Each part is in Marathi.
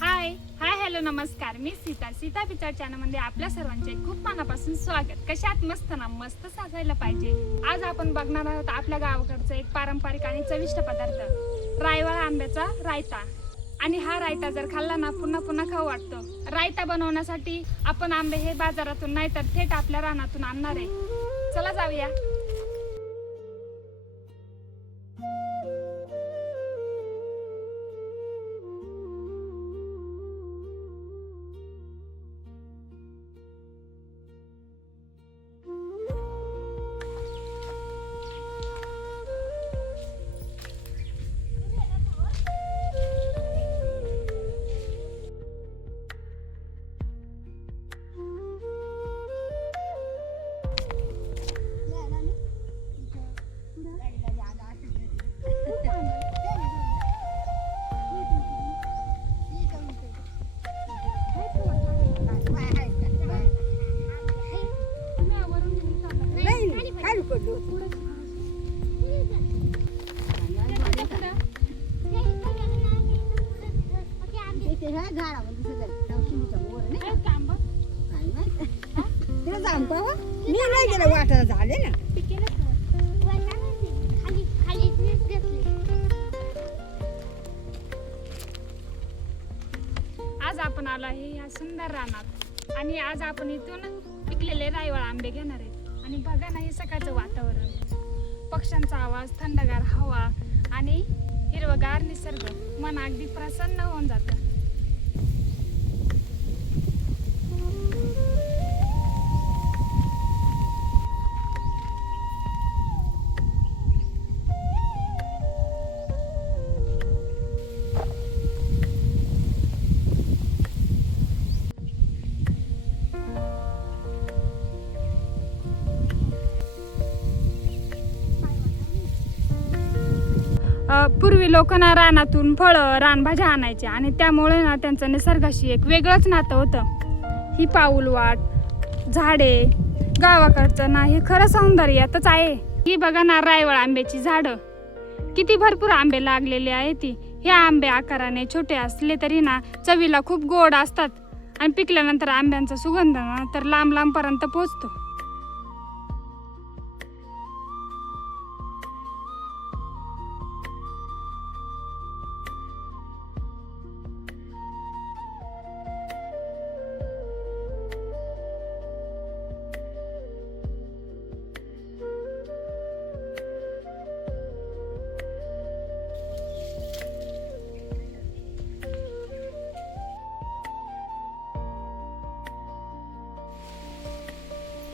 हाय हाय हॅलो नमस्कार. मी सीता पिक्चर चॅनल मध्ये आपल्या सर्वांचे खूप मनापासून स्वागत. कशात मस्त ना, मस्त साजायला पाहिजे. आज आपण बघणार आहोत आपल्या गावाकडचा एक पारंपरिक आणि चविष्ट पदार्थ, रायवाळ आंब्याचा रायता. आणि हा रायता जर खाल्ला ना पुन्हा पुन्हा खाऊ वाटतो. रायता बनवण्यासाठी आपण आंबे हे बाजारातून नाही तर थेट आपल्या रानातून आणणार आहे. चला जाऊया. मी नाही गेलं वाटायला झाले ना. आज आपण आलो आहे या सुंदर रानात आणि आज आपण इथून पिकलेले रायवाळ आंबे घेणार आहेत. आणि बघा ना, हे सकाळचं वातावरण, पक्ष्यांचा आवाज, थंडगार हवा आणि हिरवगार निसर्ग, मन अगदी प्रसन्न होऊन जातं. पूर्वी लोक ना रानातून फळं, रानभाज्या आणायचे आणि त्यामुळे ना त्यांचं निसर्गाशी एक वेगळंच नातं होतं. ही पाऊलवाट, झाडे, गावाकडचं ना हे खरं सौंदर्य यातच आहे. ही बघा ना, रायवाळ आंब्याची झाडं, किती भरपूर आंबे लागलेले आहेत. हे आंबे आकाराने छोटे असले तरी ना चवीला खूप गोड असतात आणि पिकल्यानंतर आंब्यांचा सुगंध ना तर लांब लांबपर्यंत पोहोचतो.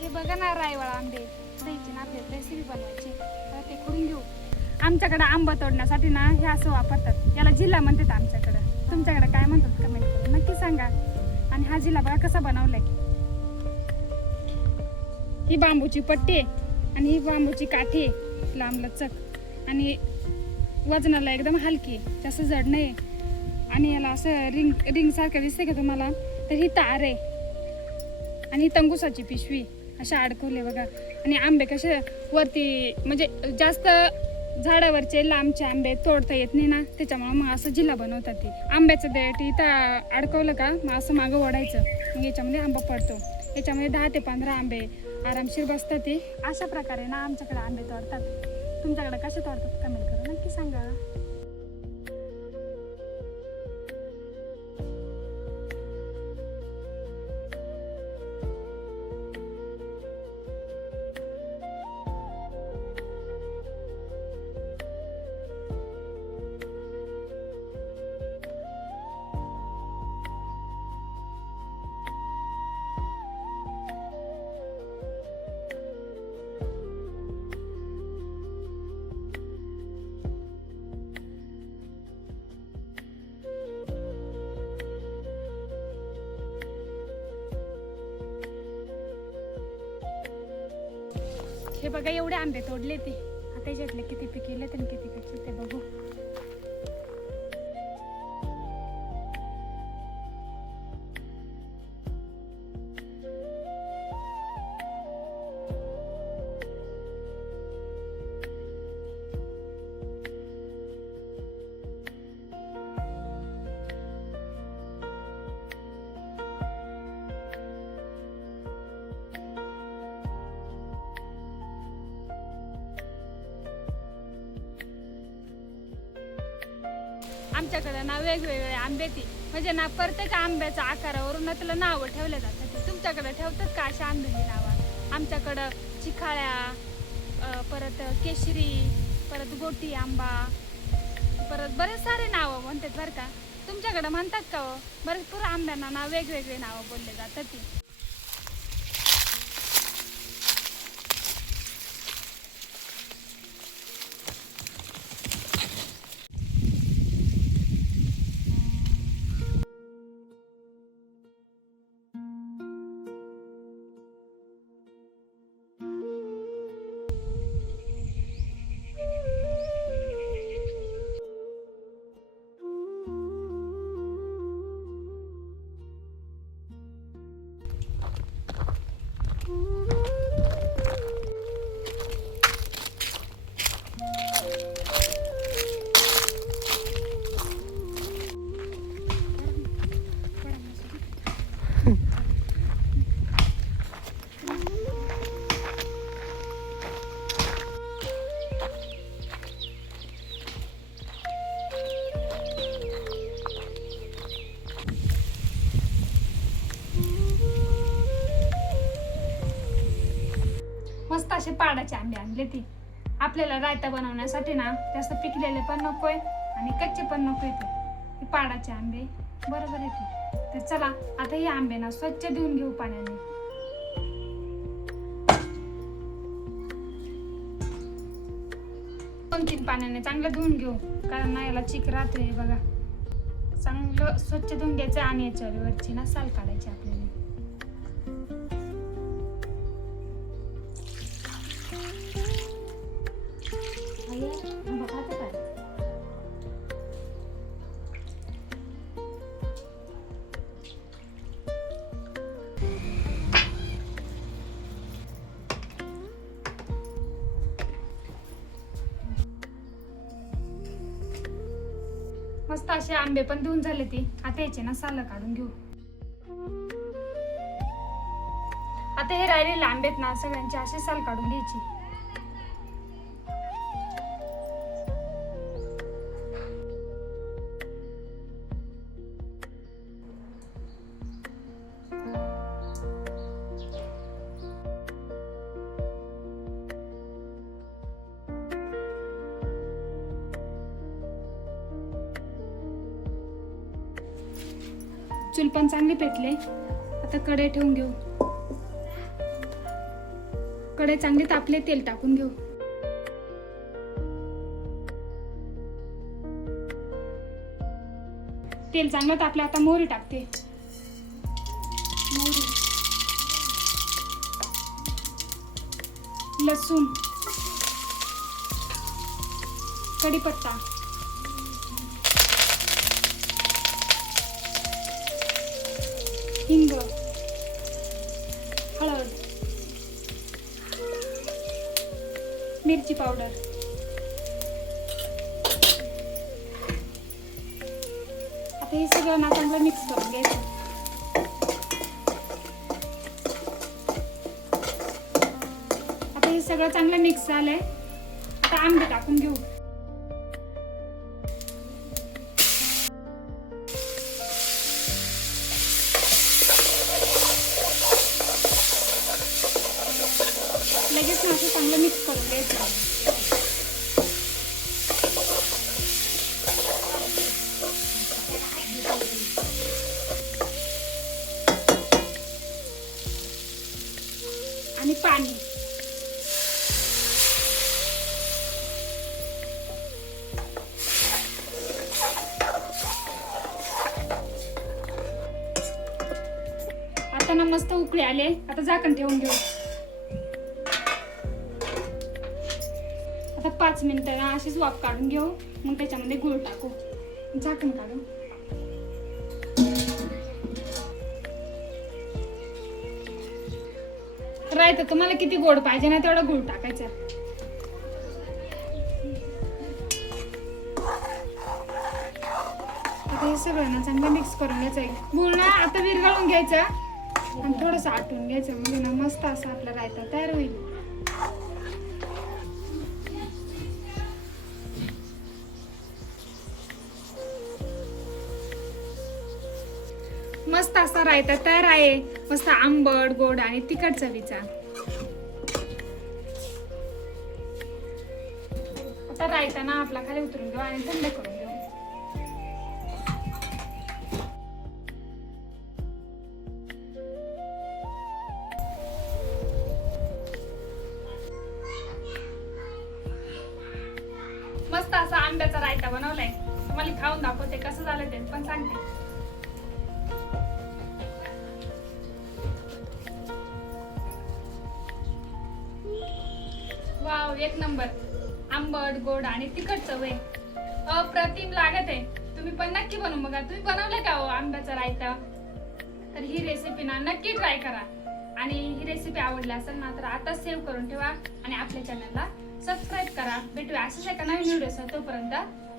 हे बघा ना, रायवाळ आंबे द्यायचे ना, आपल्याला रेसिपी बनवायची. तर ते करून घेऊ. आमच्याकडे आंबा तोडण्यासाठी ना हे असं वापरतात. याला जिल्हा म्हणतात आमच्याकडं. तुमच्याकडे काय म्हणतात कमेंट करून नक्की सांगा. आणि हा जिल्हा बघा कसा बनवलाय. ही बांबूची पट्टी आहे आणि ही बांबूची काठी आहे, लांब लचक आणि वजनाला एकदम हलकी, जास्त जड नाही. आणि याला असं रिंग सारखं दिसते का तुम्हाला, तर ही तार आहे आणि ही तंगुसाची पिशवी अशा अडकवले बघा. आणि आंबे कसे वरती, म्हणजे जास्त झाडावरचे लांबचे आंबे तोडता येत नाही ना, त्याच्यामुळे मग असं जिल्हा बनवतात. ते आंब्याचं देठ इथं अडकवलं का मग असं मागं ओढायचं, मग याच्यामध्ये आंबा पडतो. याच्यामध्ये 10 ते 15 आंबे आरामशीर बसतात. ते अशा प्रकारे ना आमच्याकडे आंबे तोडतात. तुमच्याकडे कसे तोडतात कमेंट करून नक्की सांगा. हे बघा, एवढे आंबे तोडले ते. आता त्याच्यातले किती पिकले आणि किती पिकले ते बघू. आमच्याकडे ना वेगवेगळे आंबे ती म्हणजे ना प्रत्येक आंब्याच्या आकारावरून ना त्याला नावं ठेवले जातात. तुमच्याकडे ठेवतात का अशा आंब्याची नावं? आमच्याकडं चिखाळ्या, परत केशरी, परत गोटी आंबा, परत बरेच सारे नावं म्हणतात बरं का. तुमच्याकडे म्हणतात का हो? भरपूर आंब्यांना ना वेगवेगळे नावं बोलले जातात ती. मस्त असे पाडाचे आंबे आणले ती. आपल्याला रायता बनवण्यासाठी ना जास्त पिकलेले पण नकोय आणि कच्चे पण नकोय. ते पाडाचे आंबे बरोबर येते. तर चला आता हे आंबे ना स्वच्छ धुवून घेऊ पाण्याने. 2-3 पाण्याने चांगलं धुवून घेऊ, कारण ना याला चिक राहतोय बघा. चांगलं स्वच्छ धुवून घ्यायचं आणि याच्यावरची ना साल काढायची आपल्याला. मस्त असे आंबे पण धुवून झाले ते. आता याचे ना साल काढून घेऊ. आता हे राहिलेले आंबेत ना सगळ्यांचे असे साल काढून घ्यायचे. चूल पण चांगली पेटले. आता कढई ठेवून घेऊ. कढई चांगली तापले, तेल टाकून घेऊ. तेल चांगलं तापलं. आता मोहरी टाकते. मोहरी, लसूण, कढीपत्ता, हिंग, हळद, मिरची पावडर, आता हे सगळं ना चांगलं मिक्स करून घ्यायचं. आता हे सगळं चांगलं मिक्स झालंय. आता आंबे टाकून घेऊ. लगेच ना असं चांगलं मिक्स करून घ्यायचं. आणि पाणी. आता ना मस्त उकळी आले. आता झाकण ठेवून घेऊ. आता 5 मिनिटं ना अशीच वाफ काढून घेऊ. मग त्याच्यामध्ये गूळ टाकू. झाकण काढू. रायता तुम्हाला किती गोड पाहिजे ना तेवढा गूळ टाकायचा. आता हे सगळं ना चांगलं मिक्स करून घ्यायचं. गूळ ना आता विरघळून घ्यायचा आणि थोडंसं आटून घ्यायचं. म्हणजे ना मस्त असा आपला रायता तयार होईल. मस्त असा रायता तयार आहे. मस्त आंबट गोड आणि तिखट चवीचा. आता रायता ना आपला खाली उतरून घेऊ आणि थंड करून घेऊ. मस्त असा आंब्याचा रायता बनवलाय. तुम्हाला खाऊन दाखवते कसं झालं ते पण सांगते. वाव, एक नंबर. आंबट गोड आणि तिखट चव आहे. अप्रतिम लागत आहे. तुम्ही पण नक्की बनवू बघा. तुम्ही बनवलं का हो आंब्याचा रायता? तर ही रेसिपी ना नक्की ट्राय करा. आणि ही रेसिपी आवडली असेल ना तर आता सेव्ह करून ठेवा आणि आपल्या चॅनलला सबस्क्राईब करा. भेटूया असंच एका नवीन व्हिडिओ. तोपर्यंत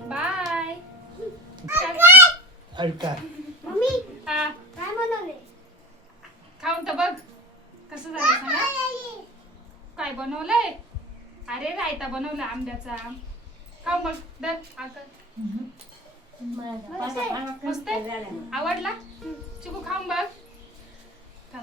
बाय. मम्मी हा, काय बनवले? खाऊन तर बघ कसं झालं सांगा. काय बनवलंय? अरे रायता बनवला आंब्याचा. खाऊ मग दर आता. मस्त आहे? आवडला? चिकू खाऊन बघ. खा.